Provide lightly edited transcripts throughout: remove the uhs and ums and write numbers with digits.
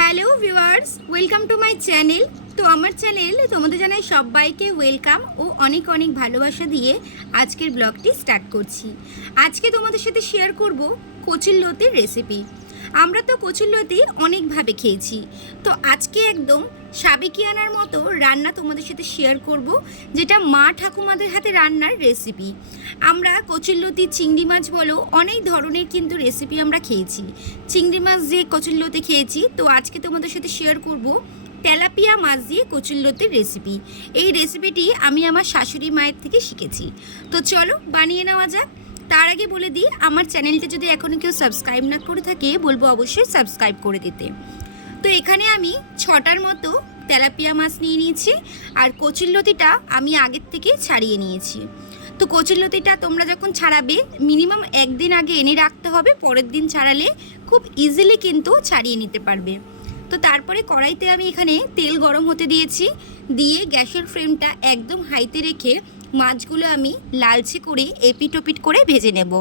Hello viewers, welcome to my channel. তো আমার channel তোমাদের জানাই সবাইকে ওয়েলকাম ও অনেক অনেক ভালোবাসা দিয়ে আজকের ব্লগটি স্টার্ট করছি। আজকে তোমাদের সাথে শেয়ার করব কচুরলতির রেসিপি। আমরা তো কচুরলতি অনেকভাবে খেয়েছি, তো আজকে একদম সাবেকিয়ানার মতো রান্না তোমাদের সাথে শেয়ার করব, যেটা মা ঠাকুমাদের হাতে রান্নার রেসিপি। আমরা কচুরলতি চিংড়ি মাছ বলো অনেক ধরনের কিন্তু রেসিপি আমরা খেয়েছি। চিংড়ি মাছ দিয়ে কচুরলতি খেয়েছি, তো আজকে তোমাদের সাথে শেয়ার করব তেলাপিয়া মাছ দিয়ে কচুরলতির রেসিপি। এই রেসিপিটি আমি আমার শাশুড়ি মায়ের থেকে শিখেছি। তো চলো বানিয়ে নেওয়া যাক। তার আগে বলে দিই, আমার চ্যানেলটা যদি এখনও কেউ সাবস্ক্রাইব না করে থাকে বলবো অবশ্যই সাবস্ক্রাইব করে দিতে। তো এখানে আমি 6টার মতো তেলাপিয়া মাছ নিয়ে নিয়েছি, আর কচুরলতিটা আমি আগের থেকে ছাড়িয়ে নিয়েছি। তো কচুরলতিটা তোমরা যখন ছাড়াবে মিনিমাম একদিন আগে এনে রাখতে হবে, পরের দিন ছাড়ালে খুব ইজিলি কিন্তু ছাড়িয়ে নিতে পারবে। তো তারপরে কড়াইতে আমি এখানে তেল গরম হতে দিয়েছি, দিয়ে গ্যাসের ফ্লেমটা একদম হাইতে রেখে মাছগুলো আমি লালচে করে এপিট ওপিট করে ভেজে নেব।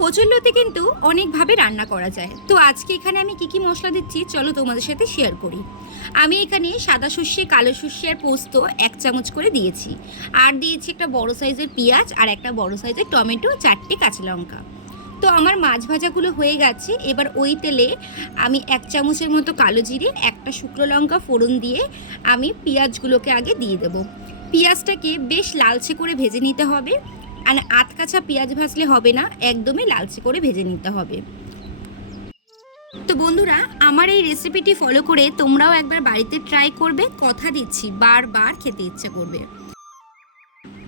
কচুরলতি কিন্তু অনেকভাবে রান্না করা যায়, তো আজকে এখানে আমি কি কি মশলা দিচ্ছি চলো তোমাদের সাথে শেয়ার করি। আমি এখানে সাদা সর্ষে, কালো সর্ষে আর পোস্ত 1 চামচ করে দিয়েছি, আর দিয়েছি একটা বড় সাইজের পেঁয়াজ আর একটা বড় সাইজের টমেটো, 4টে কাঁচা লঙ্কা। তো আমার মাছ ভাজাগুলো হয়ে গেছে। এবার ওই তেলে আমি 1 চামচের মতো কালো জিরে, একটা শুকনো লঙ্কা ফোড়ন দিয়ে আমি পেঁয়াজগুলোকে আগে দিয়ে দেবো। পেঁয়াজটাকে বেশ লালচে করে ভেজে নিতে হবে, আর আধ কাঁচা পেঁয়াজ ভাজলে হবে না, একদমই লালচে করে ভেজে নিতে হবে। তো বন্ধুরা, আমার এই রেসিপিটি ফলো করে তোমরাও একবার বাড়িতে ট্রাই করবে, কথা দিচ্ছি বারবার খেতে ইচ্ছে করবে।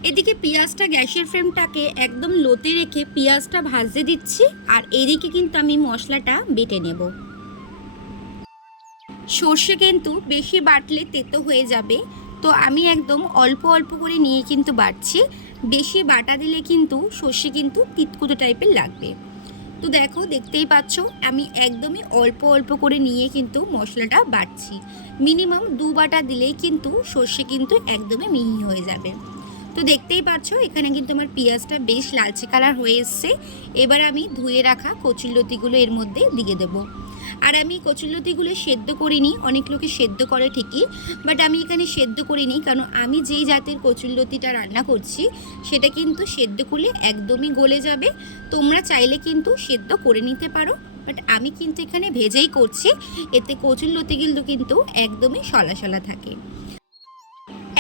এদিকে পেঁয়াজটা গ্যাসের ফ্লেমটাকে একদম লোতে রেখে পেঁয়াজটা ভাজতে দিচ্ছি, আর এদিকে কিন্তু আমি মশলাটা বেটে নেব। সর্ষে কিন্তু বেশি বাটলে তেতো হয়ে যাবে, তো আমি একদম অল্প অল্প করে নিয়ে কিন্তু বাটছি। বেশি বাটা দিলে কিন্তু সর্ষে কিন্তু তিতকুটো টাইপের লাগবে। তো দেখো, দেখতেই পাচ্ছ আমি একদমই অল্প অল্প করে নিয়ে কিন্তু মশলাটা বাটছি। মিনিমাম 2 বাটা দিলেই কিন্তু সর্ষে কিন্তু একদমই মিহি হয়ে যাবে। তো দেখতেই পাচ্ছ এখানে কিন্তু আমার পেঁয়াজটা বেশ লালচে কালার হয়ে এসছে। এবার আমি ধুয়ে রাখা কচুরলতিগুলো এর মধ্যে দিয়ে দেব। আর আমি কচুরলতিগুলো সেদ্ধ করিনি, অনেক লোকে সেদ্ধ করে ঠিকই, বাট আমি এখানে সেদ্ধ করিনি, কারণ আমি যেই জাতের কচুরলতিটা রান্না করছি সেটা কিন্তু সেদ্ধ করলে একদমই গলে যাবে। তোমরা চাইলে কিন্তু সেদ্ধ করে নিতে পারো, বাট আমি কিন্তু এখানে ভেজেই করছি, এতে কচুরলতিগুলো কিন্তু একদমই শলা শলা থাকে।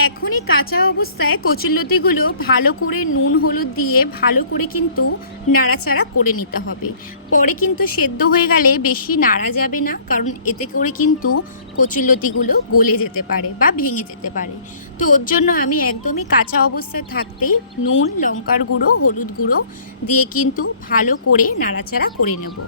এখনই কাঁচা অবস্থায় কচুরলতিগুলো ভালো করে নুন হলুদ দিয়ে ভালো করে কিন্তু নাড়াচাড়া করে নিতে হবে। পরে কিন্তু সেদ্ধ হয়ে গেলে বেশি নাড়া যাবে না, কারণ এতে করে কিন্তু কচুরলতিগুলো গলে যেতে পারে বা ভেঙে যেতে পারে। তো ওর জন্য আমি একদমই কাঁচা অবস্থায় থাকতেই নুন, লঙ্কার গুঁড়ো, হলুদ গুঁড়ো দিয়ে কিন্তু ভালো করে নাড়াচাড়া করে নেব।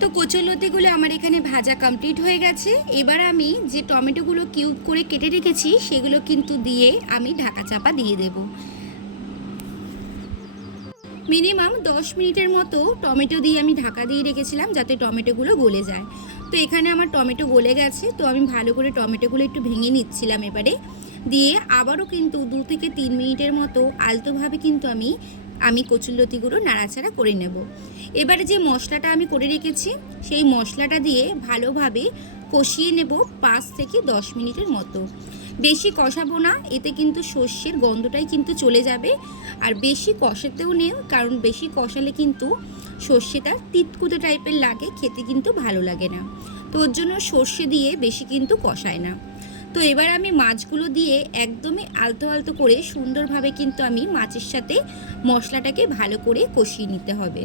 তো কচুরলতিগুলো আমার এখানে ভাজা কমপ্লিট হয়ে গেছে। এবার আমি যে টমেটোগুলো কিউব করে কেটে রেখেছি সেগুলো কিন্তু দিয়ে আমি ঢাকা চাপা দিয়ে দেব। মিনিমাম 10 মিনিটের মতো টমেটো দিয়ে আমি ঢাকা দিয়ে রেখেছিলাম, যাতে টমেটোগুলো গলে যায়। তো এখানে আমার টমেটো গলে গেছে, তো আমি ভালো করে টমেটোগুলো একটু ভেঙে নিচ্ছিলাম এবারে, দিয়ে আবারও কিন্তু 2 থেকে 3 মিনিটের মতো আলতোভাবে কিন্তু আমি কচুরলতিগুলো নাড়াচাড়া করে নেব। এবারে যে মশলাটা আমি করে রেখেছি সেই মশলাটা দিয়ে ভালোভাবে কষিয়ে নেব 5 থেকে 10 মিনিটের মতো। বেশি কষাবো না, এতে কিন্তু সর্ষের গন্ধটাই কিন্তু চলে যাবে। আর বেশি কষাতেও নেই, কারণ বেশি কষালে কিন্তু সর্ষেটা তিতকুটে টাইপের লাগে, খেতে কিন্তু ভালো লাগে না। তো ওর জন্য সর্ষে দিয়ে বেশি কিন্তু কষায় না। তো এবার আমি মাছগুলো দিয়ে একদমই আলতো আলতো করে সুন্দরভাবে কিন্তু আমি মাছের সাথে মশলাটাকে ভালো করে কষিয়ে নিতে হবে।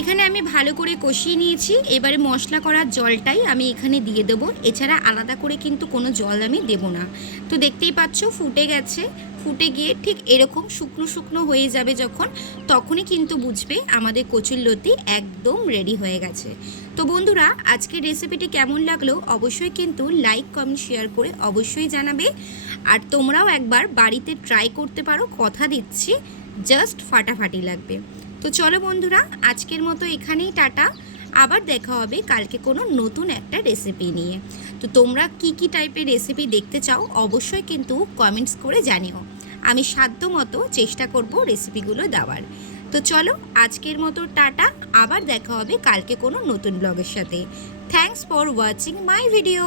এখানে আমি ভালো করে কষিয়ে নিয়েছি। এবারে মশলা করার জলটাই আমি এখানে দিয়ে দেবো, এছাড়া আলাদা করে কিন্তু কোনো জল আমি দেবো না। তো দেখতেই পাচ্ছ ফুটে গেছে, ফুটে গিয়ে ঠিক এরকম শুকনো শুকনো হয়ে যাবে যখন, তখনই কিন্তু বুঝবে আমাদের কচুরলতি একদম রেডি হয়ে গেছে। তো বন্ধুরা, আজকের রেসিপিটি কেমন লাগলো অবশ্যই কিন্তু লাইক কমেন্ট শেয়ার করে অবশ্যই জানাবে। আর তোমরাও একবার বাড়িতে ট্রাই করতে পারো, কথা দিচ্ছি জাস্ট ফাটাফাটি লাগবে। তো চলো বন্ধুরা, আজকের মতো এখানেই টাটা। আবার দেখা হবে কালকে কোনো নতুন একটা রেসিপি নিয়ে। তো তোমরা কি টাইপের রেসিপি দেখতে চাও অবশ্যই কিন্তু কমেন্টস করে জানিও। আমি সাধ্য মতো চেষ্টা করব রেসিপিগুলো দেওয়ার। তো চলো আজকের মতো টাটা, আবার দেখা হবে কালকে কোনো নতুন ব্লগের সাথে। Thanks for watching my video.